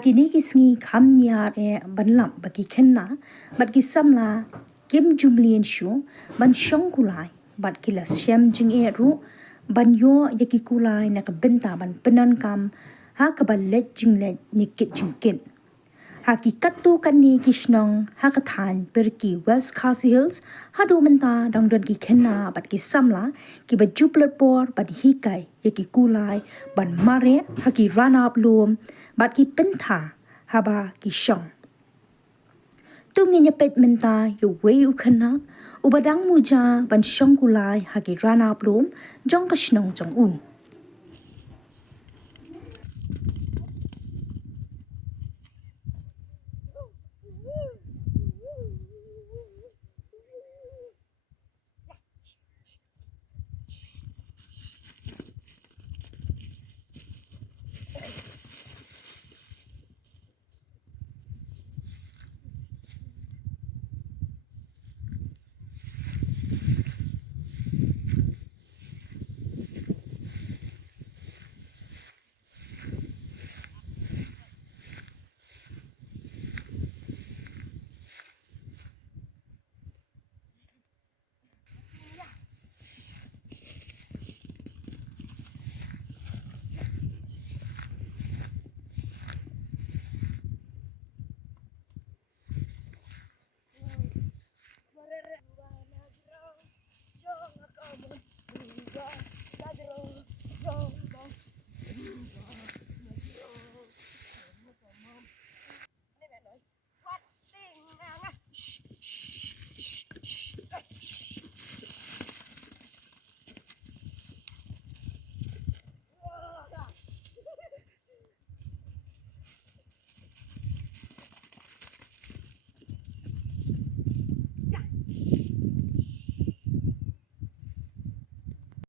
Hakini kisngi kam niar ban lam bagi Khynnah bat ki samla kim jumlien shu ban shong kulai bat kila syam jing ru ban yo yaki kulai na ka benta ban penan kam ha ka ban let jing let nikit jingkin. Hakikat tu kan ni kisnong hakathan perki West Khasi Hills hadu menta dang don ki Khynnah bat ki samla ki bajuplet por bat hikai yaki kulai ban mare haki ranap lom bat ki penta haba ki shong. Tu ngi nyepet menta yu wei u Khynnah ubadang muja ban shong kulai haki ranap lom jong ka snong jong u.